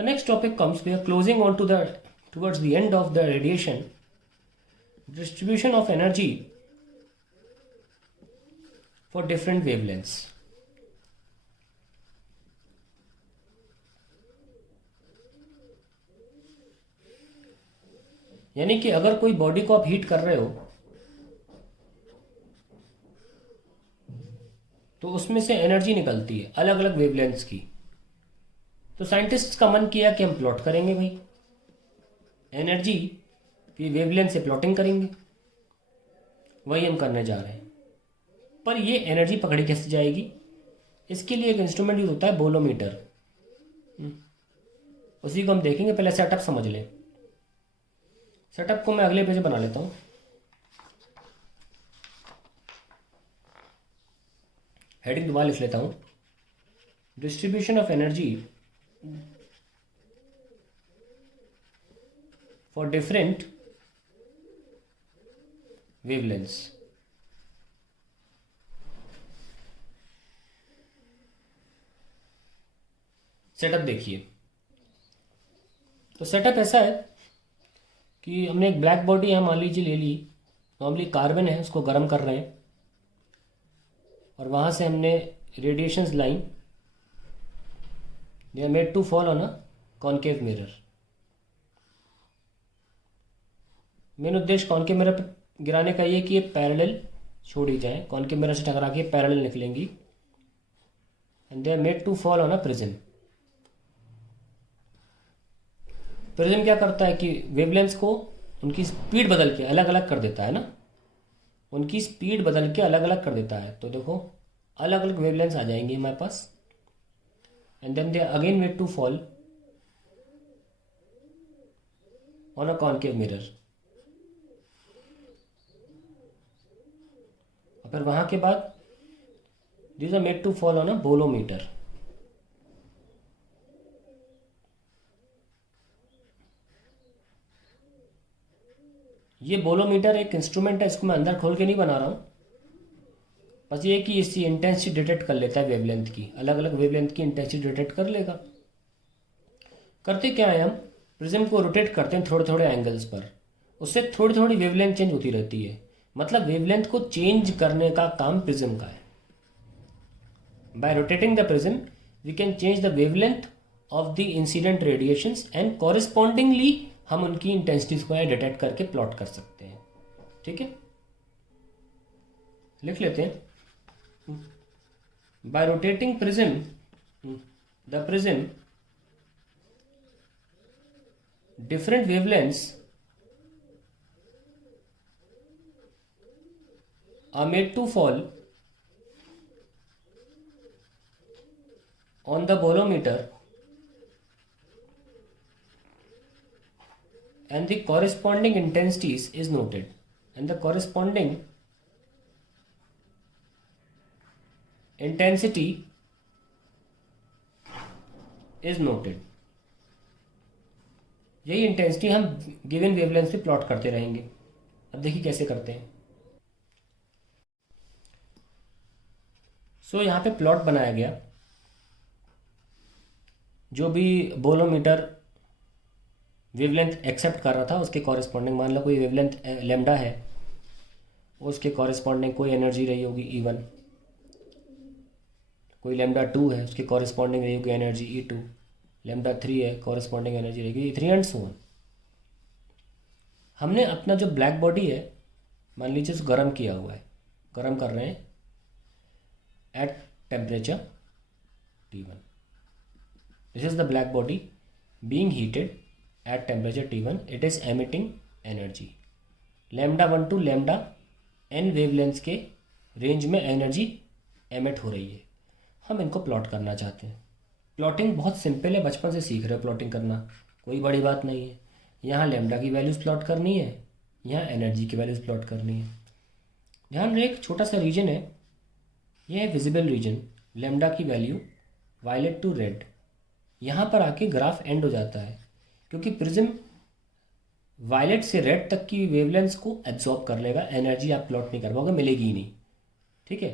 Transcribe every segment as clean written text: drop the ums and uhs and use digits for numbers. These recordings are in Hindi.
The next topic comes, we are closing on to towards the end of the radiation, distribution of energy for different wavelengths. यानी कि अगर कोई बॉडी को आप हीट कर रहे हो तो उसमें से एनर्जी निकलती है अलग अलग वेवलेंथ्स की। तो साइंटिस्ट्स का मन किया कि हम प्लॉट करेंगे भाई, एनर्जी की वेवलेंथ से प्लॉटिंग करेंगे। वही हम करने जा रहे हैं। पर ये एनर्जी पकड़ी कैसे जाएगी, इसके लिए एक इंस्ट्रूमेंट यूज होता है, बोलोमीटर। उसी को हम देखेंगे। पहले सेटअप समझ लें। सेटअप को मैं अगले पेज बना लेता हूँ। हेडिंग दोबारा लिख लेता हूँ, distribution of energy for different wavelengths. Setup देखिए। तो सेटअप ऐसा है कि हमने एक ब्लैक बॉडी है मान लीजिए ले ली, नॉर्मली कार्बन है, उसको गर्म कर रहे हैं और वहाँ से हमने radiations line, they are made to fall on a concave mirror. Main उद्देश्य कॉनकेव मिरर पर गिराने का ये कि ये पैरेलल छोड़ी जाए, कॉनकेव मिरर से टकरा के पैरेलल निकलेंगी, and they are made to fall on a prism. Prism क्या करता है कि वेवलेंथ्स को उनकी स्पीड बदल के अलग अलग कर देता है ना, उनकी स्पीड बदल के अलग अलग कर देता है। तो देखो अलग अलग वेवलेंथ्स आ जाएंगी हमारे पास, and then they again made to fall on a concave mirror. और फिर वहां के बाद these are made to fall on a bolometer. ये बोलोमीटर एक इंस्ट्रूमेंट है, इसको मैं अंदर खोल के नहीं बना रहा हूँ, बस ये कि इसकी इंटेंसिटी डिटेक्ट कर लेता है वेवलेंथ की, अलग अलग वेवलेंथ की इंटेंसिटी डिटेक्ट कर लेगा। करते क्या है, हम प्रिज्म को रोटेट करते हैं थोड़े थोड़े एंगल्स पर, उससे थोड़ी थोड़ी वेवलेंथ चेंज होती रहती है। मतलब वेवलेंथ को चेंज करने का काम प्रिज्म का है। By rotating the prism we can change the wavelength of the incident radiations and correspondingly हम उनकी इंटेंसिटीज को डिटेक्ट करके प्लॉट कर सकते हैं। ठीक है, लिख लेते हैं। Bye rotating prism the prism different wavelengths are made to fall on the bolometer and the corresponding intensities is noted, and the corresponding intensity is noted। यही इंटेंसिटी हम गिवन वेवलेंथ पे प्लॉट करते रहेंगे। अब देखिए कैसे करते हैं। सो यहाँ पे प्लॉट बनाया गया, जो भी बोलोमीटर वेवलेंथ एक्सेप्ट कर रहा था उसके कॉरेस्पॉन्डिंग, मान लो कोई वेवलेंथ लेमडा है, उसके कॉरेस्पॉन्डिंग कोई एनर्जी रही होगी E1, कोई लेमडा 2 है उसके कॉरेस्पॉन्डिंग रही होगी एनर्जी E2, लेमडा 3 है कॉरेस्पॉन्डिंग एनर्जी रहेगी E3 एंड सो ऑन। हमने अपना जो ब्लैक बॉडी है मान लीजिए उसको गर्म किया हुआ है, गर्म कर रहे हैं at temperature T1. This is the black body being heated at temperature T1. It is emitting energy. Lambda 1 to lambda n wavelength के रेंज में एनर्जी एमिट हो रही है। हम इनको प्लॉट करना चाहते हैं। प्लॉटिंग बहुत सिंपल है, बचपन से सीख रहे हो प्लॉटिंग करना, कोई बड़ी बात नहीं है। यहाँ लैम्डा की वैल्यूज़ प्लॉट करनी है, यहाँ एनर्जी की वैल्यूज़ प्लॉट करनी है। ध्यान रहे एक छोटा सा रीजन है, यह है विजिबल रीजन, लेमडा की वैल्यू वायलेट टू रेड, यहाँ पर आके ग्राफ एंड हो जाता है क्योंकि प्रिज्म वायलेट से रेड तक की वेवलेंथ्स को एब्जॉर्ब कर लेगा, एनर्जी आप प्लॉट नहीं कर पाओगे, मिलेगी ही नहीं। ठीक है,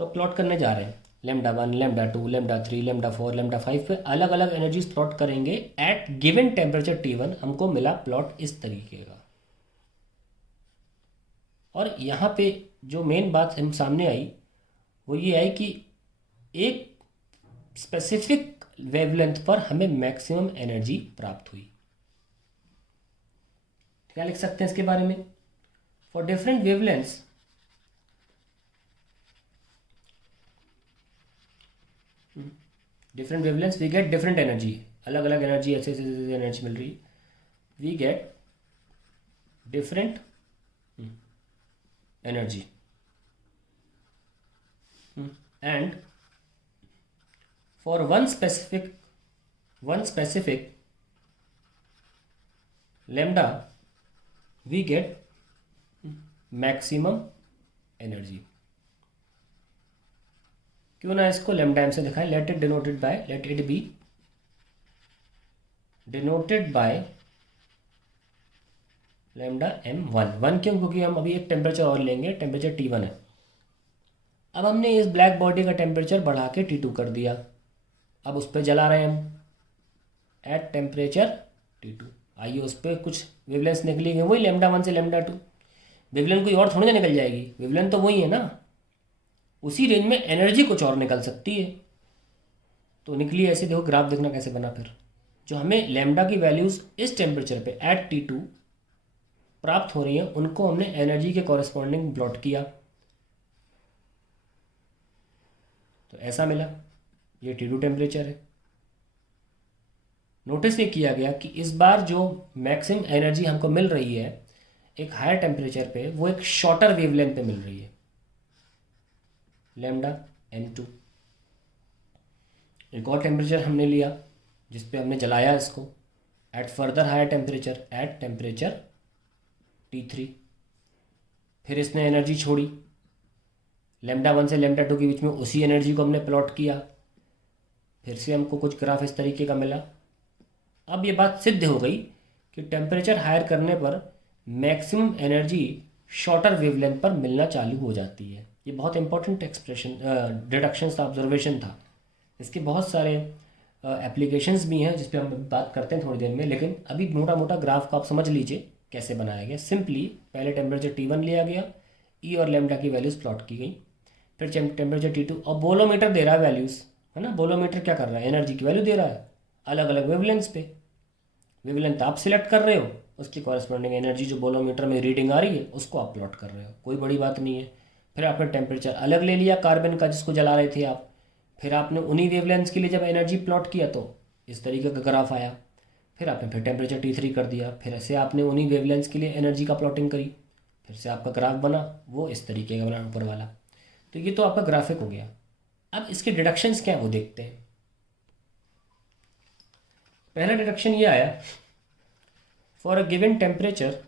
तो प्लॉट करने जा रहे हैं। λ1, λ2, λ3, λ4, λ5 पे अलग अलग एनर्जीज प्लॉट करेंगे एट गिवन टेम्परेचर T1। हमको मिला प्लॉट इस तरीके का। और यहाँ पे जो मेन बात हम सामने आई वो ये आई कि एक स्पेसिफिक वेवलेंथ पर हमें मैक्सिमम एनर्जी प्राप्त हुई। क्या लिख सकते हैं इसके बारे में? For different wavelengths we get different energy. अलग अलग एनर्जी, ऐसे ऐसे एनर्जी मिल रही है। We get different energy and for one specific lambda we get maximum energy। क्यों ना इसको lambda m से दिखाएं? let it be denoted by lambda m1। 1 क्यों? क्योंकि हम अभी एक टेम्परेचर और लेंगे, टेम्परेचर T1 है। अब हमने इस ब्लैक बॉडी का टेम्परेचर बढ़ा के T2 कर दिया। अब उस पर जला रहे हैं हम एट टेम्परेचर T2। आइए उस पर कुछ वेवलेंथ निकली गई, वही λ1 से λ2। वेवलेंथ कोई और थोड़ी ना निकल जाएगी, वेवलेंथ तो वही है ना। उसी रेंज में एनर्जी कुछ और निकल सकती है। तो निकली ऐसे, देखो ग्राफ देखना कैसे बना। फिर जो हमें लैम्डा की वैल्यूज़ इस टेम्परेचर पे एट T2 प्राप्त हो रही हैं, उनको हमने एनर्जी के कॉरेस्पॉन्डिंग प्लॉट किया, तो ऐसा मिला। ये T2 टेम्परेचर है। नोटिस ये किया गया कि इस बार जो मैक्सिमम एनर्जी हमको मिल रही है एक हायर टेम्परेचर पे, वो एक शॉर्टर वेवलेंथ पे मिल रही है, लैम्डा m2। एक और टेम्परेचर हमने लिया जिस पे हमने जलाया इसको at further higher temperature, at temperature T3। फिर इसने एनर्जी छोड़ी, λ1 से λ2 के बीच में उसी एनर्जी को हमने प्लॉट किया। फिर से हमको कुछ ग्राफ इस तरीके का मिला। अब ये बात सिद्ध हो गई कि टेम्परेचर हायर करने पर मैक्सिमम एनर्जी शॉर्टर वेवलेंथ पर मिलना चालू हो जाती है। ये बहुत इंपॉर्टेंट एक्सप्रेशन डिडक्शन था, ऑब्जर्वेशन था। इसके बहुत सारे एप्लीकेशंस भी हैं जिस पे हम बात करते हैं थोड़ी देर में, लेकिन अभी मोटा मोटा ग्राफ को आप समझ लीजिए कैसे बनाया गया। सिंपली पहले टेम्परेचर T1 लिया गया, ई और लैम्डा की वैल्यूज़ प्लॉट की गई। फिर टेम्परेचर T2 और बोलोमीटर दे रहा है वैल्यूज़, है ना। बोलोमीटर क्या कर रहा है? एनर्जी की वैल्यू दे रहा है अलग अलग वेवलेंथ्स पे। वेवलेंथ आप सिलेक्ट कर रहे हो, उसकी कॉरेस्पॉन्डिंग एनर्जी जो बोलोमीटर में रीडिंग आ रही है उसको आप प्लॉट कर रहे हो, कोई बड़ी बात नहीं है। फिर आपने टेम्परेचर अलग ले लिया कार्बन का जिसको जला रहे थे आप। फिर आपने उन्हीं वेवलेंथ्स के लिए जब एनर्जी प्लॉट किया तो इस तरीके का ग्राफ आया। फिर आपने फिर टेम्परेचर T3 कर दिया, फिर ऐसे आपने उन्हीं वेवलेंथ्स के लिए एनर्जी का प्लॉटिंग करी, फिर से आपका ग्राफ बना वो इस तरीके का बना ऊपर वाला। तो ये तो आपका ग्राफिक हो गया। अब इसके डिडक्शंस क्या है वो देखते हैं। पहला डिडक्शन ये आया, for a given temperature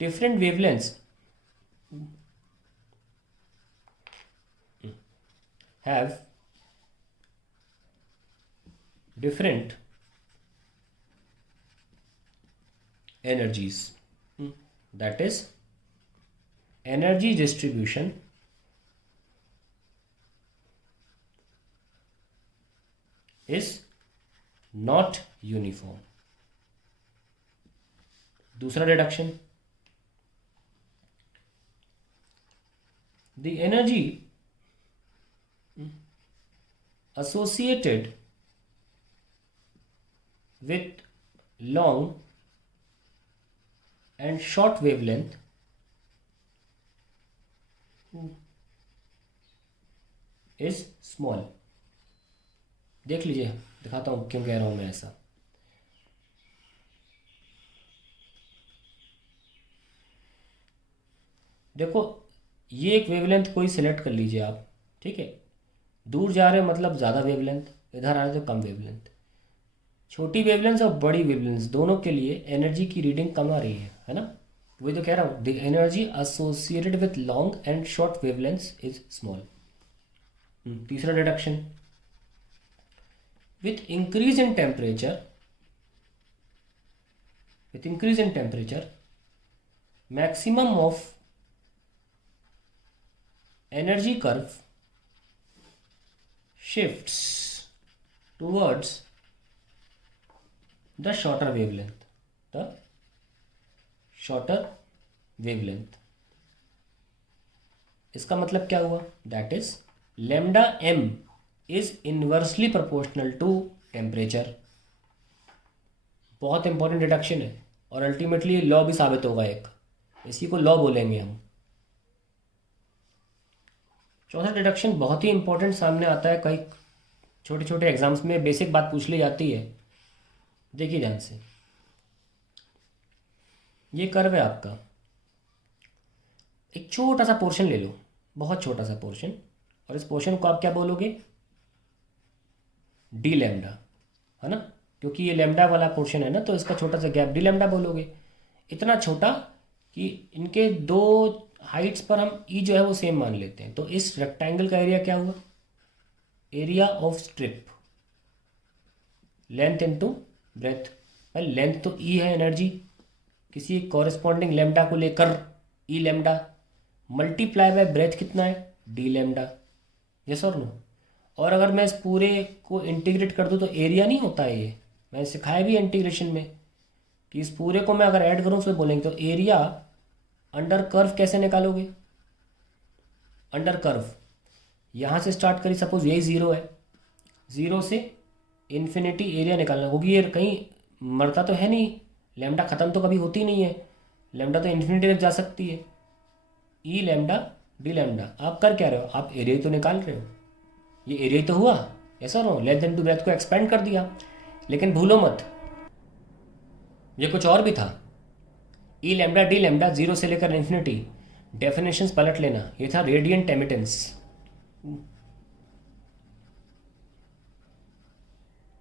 different wavelengths have different energies, that is energy distribution is not uniform। दूसरा deduction, the energy associated with long and short wavelength is small। देख लीजिए, दिखाता हूँ क्यों कह रहा हूँ मैं ऐसा। देखो ये एक वेवलेंथ कोई सिलेक्ट कर लीजिए आप, ठीक है। दूर जा रहे हो मतलब ज़्यादा वेवलेंथ, इधर आ रहे तो कम वेवलेंथ। छोटी वेवलेंथ और बड़ी वेवलेंथ दोनों के लिए एनर्जी की रीडिंग कम आ रही है ना। वही तो कह रहा हूँ, the energy associated with long and short wavelength is small. तीसरा deduction, with increase in temperature maximum of energy curve shifts towards the shorter wavelength. इसका मतलब क्या हुआ? That is lambda m is inversely proportional to temperature. बहुत इंपॉर्टेंट डिडक्शन है और अल्टीमेटली लॉ भी साबित होगा एक, इसी को लॉ बोलेंगे हम. चौथा डिडक्शन बहुत ही इंपॉर्टेंट सामने आता है, कई छोटे छोटे एग्जाम्स में बेसिक बात पूछ ली जाती है. देखिए ध्यान से, ये कर्व है आपका, एक छोटा सा पोर्शन ले लो, बहुत छोटा सा पोर्शन, और इस पोर्शन को आप क्या बोलोगे? डी लैम्डा, है ना, क्योंकि ये लैम्डा वाला पोर्शन है ना, तो इसका छोटा सा गैप डी लैम्डा बोलोगे. इतना छोटा कि इनके दो हाइट्स पर हम ई जो है वो सेम मान लेते हैं. तो इस रेक्टेंगल का एरिया क्या हुआ? Area of strip, length into breadth. भाई लेंथ तो ई है, एनर्जी किसी कॉरेस्पॉन्डिंग लैम्डा को लेकर ई लैम्डा, मल्टीप्लाई बाय ब्रेथ कितना है? D lambda. यस और नो? और अगर मैं इस पूरे को इंटीग्रेट कर दूँ तो एरिया नहीं होता है ये, मैंने सिखाया भी इंटीग्रेशन में कि इस पूरे को मैं अगर ऐड करूँ उसमें बोलेंगे तो एरिया अंडर कर्व कैसे निकालोगे? अंडर कर्व यहाँ से स्टार्ट करी, सपोज यही ज़ीरो है, ज़ीरो से इन्फिनिटी एरिया निकालना, क्योंकि ये कहीं मरता तो है नहीं, लैम्डा ख़त्म तो कभी होती नहीं है, लैम्डा तो इन्फिनिटी तक जा सकती है. ई लैम्डा डी लैम्डा, आप कर क्या रहे हो? आप एरिया तो निकाल रहे हो, ये एरिया ही तो हुआ. ऐसा no, less than two breath को एक्सपेंड कर दिया. लेकिन भूलो मत, ये कुछ और भी था. ई लैम्डा डी लैम्डा, जीरो से लेकर इन्फिनिटी, डेफिनेशंस पलट लेना. ये था रेडियंट एमिटेंस.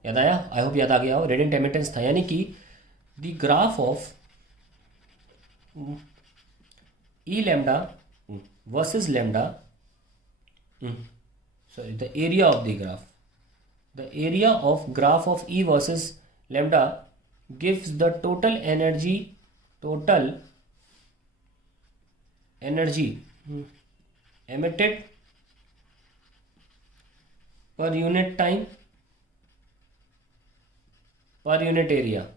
याद आया? आई होप याद आ गया हो. रेडियंट एमिटेंस था, यानी कि the graph of E lambda versus lambda, sorry, the area of the graph, the area of graph of E versus lambda gives the total energy emitted per unit time per unit area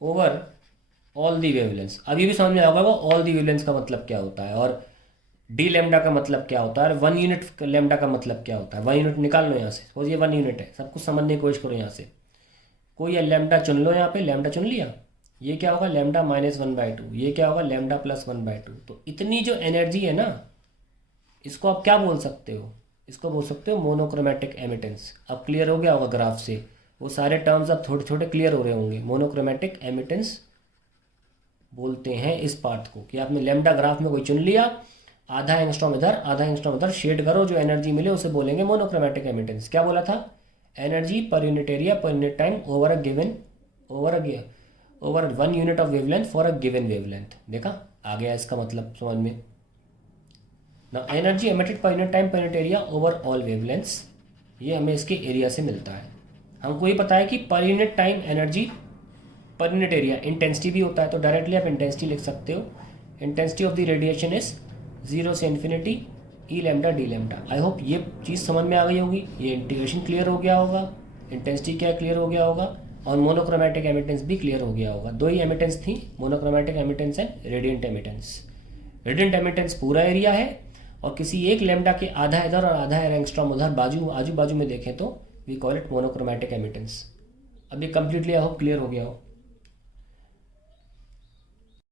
over all the wavelengths. अभी भी समझ में आएगा वो ऑल दी वेवलेंस का मतलब क्या होता है, और डी लैम्डा का मतलब क्या होता है, और 1 यूनिट लैम्डा का मतलब क्या होता है. 1 यूनिट निकाल लो यहाँ से, सपोज ये 1 यूनिट है, सब कुछ समझने की कोशिश करो. यहाँ से कोई लैम्डा चुन लो, यहाँ पे लैम्डा चुन लिया, ये क्या होगा? लैम्डा -1/2. ये क्या होगा? लैम्डा +1/2. तो इतनी जो एनर्जी है ना, इसको आप क्या बोल सकते हो? इसको बोल सकते हो मोनोक्रोमेटिक एमिटेंस. अब क्लियर हो गया होगा ग्राफ से, वो सारे टर्म्स अब थोड़े छोटे क्लियर हो रहे होंगे. मोनोक्रोमेटिक एमिटेंस बोलते हैं इस पार्ट को, कि आपने लैम्डा ग्राफ में कोई चुन लिया, आधा एंगस्ट्रॉम इधर आधा एंगस्ट्रॉम उधर, शेड करो, जो एनर्जी मिले उसे बोलेंगे मोनोक्रोमेटिक एमिटेंस. क्या बोला था? Energy per unit area per unit time over 1 unit of wavelength for a given wavelength. देखा आ गया इसका मतलब समझ में ना. Energy emitted per unit time per unit area over all wavelengths, ये हमें इसके एरिया से मिलता है. हमको ये पता है कि per unit time energy per unit area intensity भी होता है, तो डायरेक्टली आप इंटेंसिटी लिख सकते हो. Intensity of the radiation is 0 से infinity E lambda D lambda. I hope ये चीज़ समझ में आ गई होगी, ये इंटीग्रेशन क्लियर हो गया होगा, इंटेंसिटी क्या क्लियर हो गया होगा, और मोनोक्रोमेटिक एमिटेंस भी क्लियर हो गया होगा. दो ही एमिटेंस थी, मोनोक्रोमेटिक एमिटेंस एंड रेडियंट एमिटेंस. रेडियंट एमिटेंस पूरा एरिया है, और किसी एक लैम्डा के आधा इधर और आधा एंगस्ट्रॉम उधर आजू बाजू में देखें तो वी कॉल इट मोनोक्रोमेटिक एमिटेंस. अभी कंप्लीटली आई होप क्लियर हो गया हो.